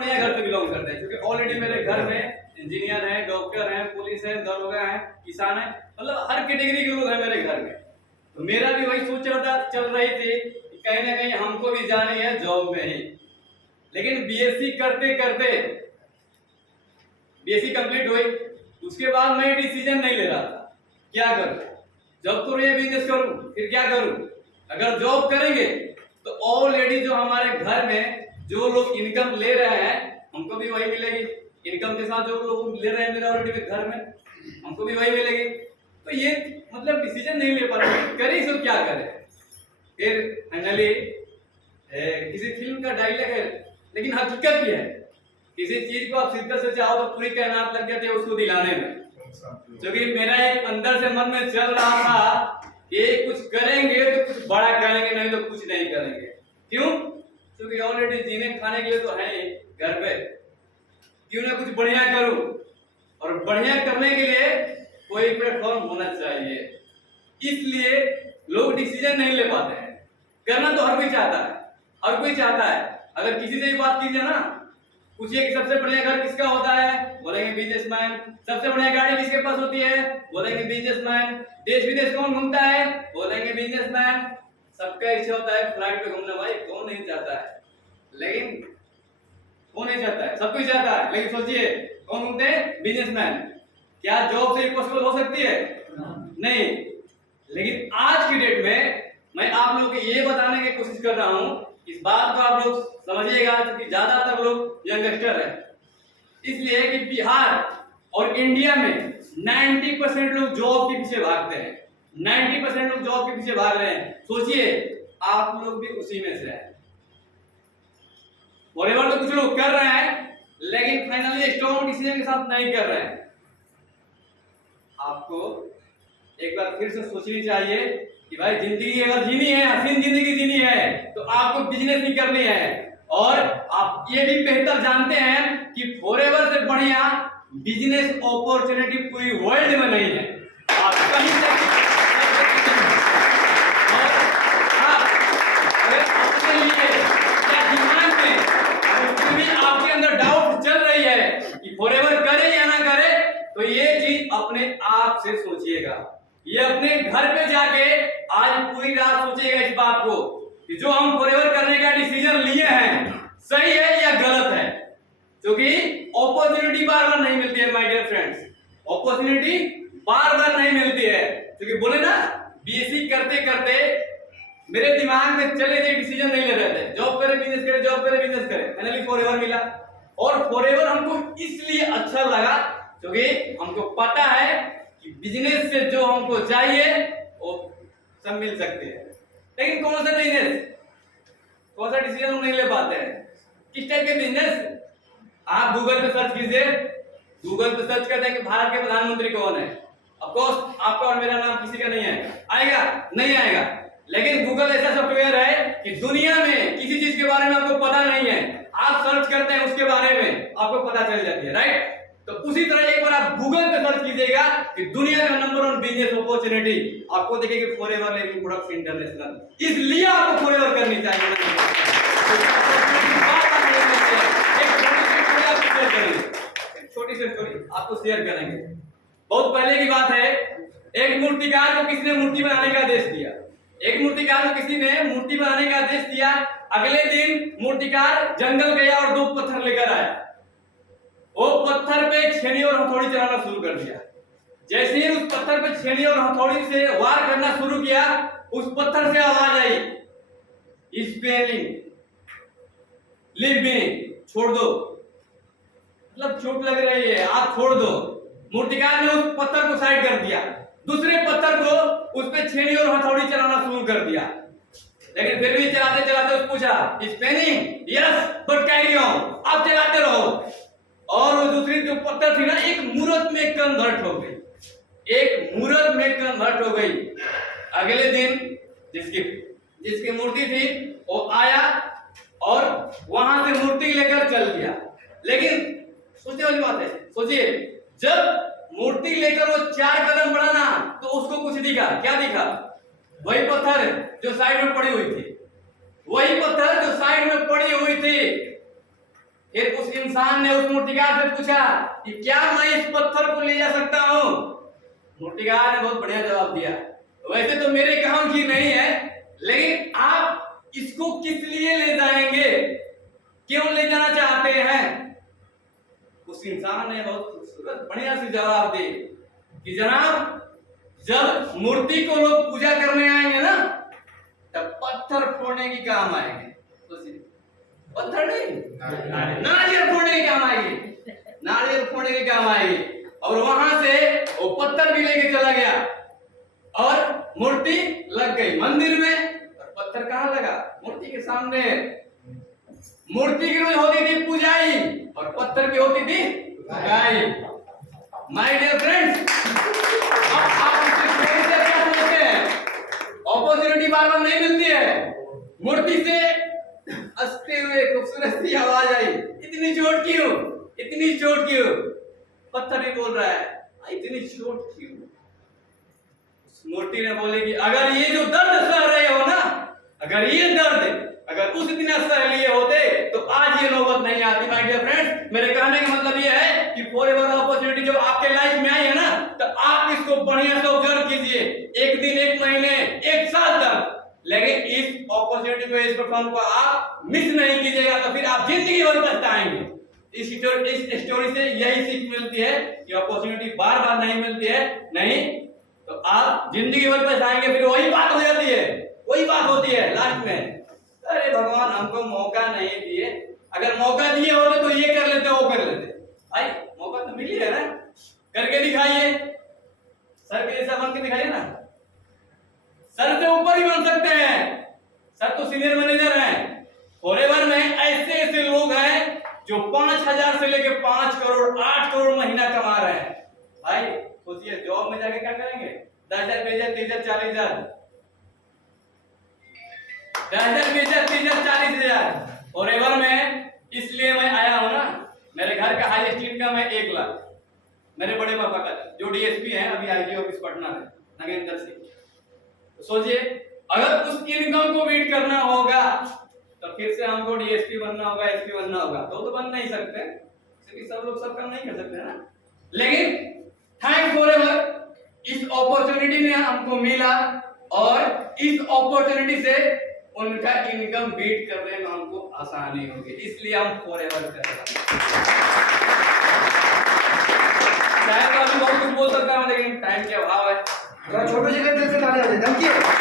बढ़िया घर से बिलोंग करते हैं, क्योंकि ऑलरेडी मेरे घर में इंजीनियर हैं, डॉक्टर हैं, पुलिस हैं, दरोगा हैं, किसान हैं, मतलब हर कैटेगरी के लोग हैं मेरे घर में। तो मेरा भी वही सोच चल रही थी कि कहीं ना कहीं हमको भी जानी है जॉब में ही। लेकिन बीएससी करते करते बीएससी कंप्लीट हुई, उसके बाद मैं डिसीजन नहीं ले रहा था क्या करूं, जॉब करूं या बिजनेस करूं, फिर क्या करूं। अगर जॉब करेंगे तो ऑलरेडी जो हमारे घर में जो लोग इनकम ले रहे हैं हमको भी वही मिलेगी, इनकम के साथ जो लोग ले रहे हैं मेरे ऑलरेडी घर में हमको भी वही मिलेगी। तो ये मतलब डिसीजन नहीं ले पा रहे, करें तो क्या करें। फिर फाइनली किसी फिल्म का डायलॉग है लेकिन हकीकत भी है, किसी चीज को आप शिद्दत से चाहो तो पूरी कायनात लग जाती है उसको दिलाने में। क्योंकि मेरा एक अंदर से मन में चल रहा था कि कुछ करेंगे तो कुछ बड़ा करेंगे, नहीं तो कुछ नहीं करेंगे। क्यों? क्योंकि ऑलरेडी जीने खाने के लिए तो है ही घर पे, क्यों ना कुछ बढ़िया करूं, और बढ़िया करने के लिए कोई प्लेटफॉर्म होना चाहिए। इसलिए लोग डिसीजन नहीं ले पाते हैं। करना तो हर कोई चाहता है, हर कोई चाहता है। अगर किसी से भी बात कीजिए ना, पूछिए कि सबसे बढ़िया घर किसका होता है, बोलेंगे बिजनेसमैन। सबसे बढ़िया गाड़ी किसके पास होती है, बोलेंगे बिजनेसमैन। देश विदेश कौन घूमता है, बोलेंगे बिजनेसमैन। सबका इच्छा होता है फ्लाइट पे घूमना, भाई कौन नहीं चाहता है, लेकिन कौन नहीं चाहता है, सब कोई चाहता है। लेकिन सोचिए कौन घूमते हैं, बिजनेसमैन। क्या जॉब से पॉसिबल हो सकती है? नहीं। लेकिन आज की डेट में मैं आप लोगों को ये बताने की कोशिश कर रहा हूं, इस बात को आप लोग समझिएगा, क्योंकि ज्यादातर लोग यंगस्टर है। इसलिए कि बिहार और इंडिया में 90% लोग जॉब के पीछे भागते हैं, 90% लोग जॉब के पीछे भाग रहे हैं। सोचिए आप लोग भी उसी में से हैं। फॉरएवर तो कुछ लोग कर रहे हैं, लेकिन फाइनली स्ट्रॉन्ग डिसीजन के साथ नहीं कर रहे हैं। आपको एक बार फिर से सोचनी चाहिए कि भाई जिंदगी अगर जीनी है, हसीन जिंदगी जीनी है, तो आपको बिजनेस ही करनी है। और आप ये भी बेहतर जानते हैं कि फॉरएवर से बढ़िया बिजनेस अपॉर्चुनिटी पूरी वर्ल्ड में नहीं है। आप कहीं से अपने लिए क्या दिमाग में अगर भी आपके अंदर डाउट चल रही है कि फॉरएवर करे या ना करे, तो ये चीज अपने आप से सोचिएगा। ये अपने घर पे जाके आज पूरी रात सोचिएगा इस बात को कि जो हम फॉरएवर करने का डिसीजन लिए हैं सही है या गलत है। क्योंकि अपॉर्चुनिटी बार बार नहीं मिलती है माय डियर फ्रेंड्स, अपॉर्चुनिटी बार बार नहीं मिलती है। क्योंकि बोले ना, बीएससी करते करते मेरे दिमाग में चले थे, डिसीजन नहीं ले रहे थे, जॉब करे बिजनेस करे, जॉब करे बिजनेस करे। फाइनली फॉरएवर मिला, और फॉरएवर हमको इसलिए अच्छा लगा क्योंकि हमको पता है कि बिजनेस से जो हमको चाहिए वो सब मिल सकते हैं। लेकिन कौन सा बिजनेस, कौन सा डिसीजन हम नहीं ले पाते हैं, किस टाइप के बिजनेस। आप गूगल पे सर्च कीजिए, गूगल पे सर्च करते हैं कि भारत के प्रधानमंत्री कौन है। ऑफ कोर्स आपका और मेरा नाम किसी का नहीं है, आएगा नहीं आएगा। लेकिन गूगल ऐसा सॉफ्टवेयर है कि दुनिया में किसी चीज के बारे में आपको पता नहीं है, आप सर्च करते हैं उसके बारे में आपको पता चल जाती है, राइट। तो उसी तरह एक बार आप गूगल पे सर्च कीजिएगा कि दुनिया का नंबर 1 बिजनेस अपॉर्चुनिटी, आपको देखिए फॉरएवर लिविंग प्रोडक्ट्स इंटरनेशनल। इसलिए आपको फॉरएवर करनी चाहिए। छोटी सी स्टोरी आपको शेयर करेंगे। बहुत पहले की बात है, एक मूर्तिकार को किसी ने मूर्ति बनाने का आदेश दिया। एक मूर्तिकार को किसी ने मूर्ति बनाने का आदेश दिया। अगले दिन मूर्तिकार जंगल गया और 2 पत्थर लेकर आया। वो पत्थर पे छेनी और हथौड़ी चलाना शुरू कर दिया। जैसे ही उस पत्थर पे छेनी और हथौड़ी से वार करना शुरू किया, उस पत्थर से आवाज आई, स्पेलिंग लीव मी, छोड़ दो, मतलब चोट लग रही है आप छोड़ दो। मूर्तिकार ने उस पत्थर को साइड कर दिया, दूसरे पत्थर को उस पे छेनी और हथौड़ी चलाना शुरू कर दिया। लेकिन फिर भी चलाते चलाते उसने पूछा, स्पेनिंग, यस बट कैरी ऑन, आप चलाते रहो। और वो दूसरी जो पत्थर थी ना, एक मूर्त में कन्वर्ट हो गई, एक मूर्त में कन्वर्ट हो गई। अगले दिन जिसकी मूर्ति थी वो आया और वहां से मूर्ति लेकर चल गया। लेकिन सोचने वाली बात है, सोचिए जब मूर्ति लेकर वो 4 कदम बढ़ा ना, तो उसको कुछ दिखा। क्या दिखा? वही पत्थर जो साइड में पड़ी हुई थी, वही पत्थर जो साइड में पड़ी हुई थी। फिर उस इंसान ने उस मूर्तिकार से पूछा कि क्या मैं इस पत्थर को ले जा सकता हूं? मूर्तिकार ने बहुत बढ़िया जवाब दिया, वैसे तो मेरे काम की नहीं है, लेकिन आप इसको किस लिए ले जाएंगे, क्यों ले जाना चाहते हैं? उस इंसान ने बहुत खूबसूरत बढ़िया से जवाब दी कि जनाब, जब मूर्ति को लोग पूजा करने आएंगे ना, तब पत्थर फोड़ने की काम आएंगे। पत्थर नहीं, नारियल फोड़ने की काम आएगी, नारियल फोड़ने की काम आएगी। और वहां से वो पत्थर भी लेके चला गया और मूर्ति लग गई मंदिर में। और पत्थर कहाँ लगा? मूर्ति के सामने। मूर्ति की रोज होती थी पूजाई और पत्थर की होती थी पूजाई। माय डियर फ्रेंड्स, अब आप इस स्टोरी से क्या समझते हैं? अपॉर्चुनिटी बार बार नहीं मिलती है। मूर्ति से हंसते हुए खूबसूरत सी आवाज आई, इतनी चोट क्यों, इतनी चोट क्यों? पत्थर ही बोल रहा है, इतनी चोट क्यों? उस मूर्ति ने बोले कि अगर ये जो दर्द सह रहे हो ना, अगर ये दर्द अगर उस दिन सह लिए होते तो आज ये नौबत नहीं आती। माय डियर फ्रेंड्स, मेरे कहने का मतलब ये है कि फॉरएवर अपॉर्चुनिटी जब आपके लाइफ में आई है ना, तो आप इसको बढ़िया से ऑब्जर्व कीजिए, एक दिन, एक महीने, एक साल तक। लेकिन इस अपॉर्चुनिटी को, इस प्लेटफॉर्म को आप मिस नहीं कीजिएगा, तो फिर आप जिंदगी भर पछताएंगे। इस स्टोरी से यही सीख मिलती है कि अपॉर्चुनिटी बार बार नहीं मिलती है, नहीं तो आप जिंदगी भर पछताएंगे। फिर वही बात हो जाती है, वही बात होती है लास्ट में, अरे भगवान हमको मौका नहीं दिए, अगर मौका दिए होते तो ये कर लेते, वो कर लेते। भाई मौका तो मिल ही है ना, करके दिखाइए, सर के जैसा बन के दिखाइए ना। सर से ऊपर ही बन सकते हैं, सर तो सीनियर मैनेजर हैं। फॉरएवर में ऐसे ऐसे लोग हैं जो 5,000 से लेके 5 करोड़ 8 करोड़ महीना कमा रहे हैं। भाई सोचिए, जॉब में जाके क्या करेंगे? 10,000 20,000 30,000 40,000, 10,000 20,000 30,000 40,000 फॉरएवर में। इसलिए मैं आया हूं ना, मेरे घर का हाईएस्ट इनकम है 1 लाख, मेरे बड़े पापा का जो डीएसपी है अभी आईजी ऑफिस पटना में, नगेंद्र सिंह। सोचिए, अगर उस इनकम को बीट करना होगा तो फिर से हमको डीएसपी बनना होगा, एसपी बनना होगा, तो बन नहीं सकते, क्योंकि सब लोग सब काम नहीं कर सकते ना। लेकिन थैंक फॉरएवर, इस अपॉर्चुनिटी ने हमको मिला और इस अपॉर्चुनिटी से उनका इनकम बीट करने में हमको आसानी होगी, इसलिए हम फॉरएवर कर रहे हैं। शायद अभी बहुत कुछ बोल सकता हूं, लेकिन टाइम के अभाव है। छोटे जगह दिल से ताली आ जाए।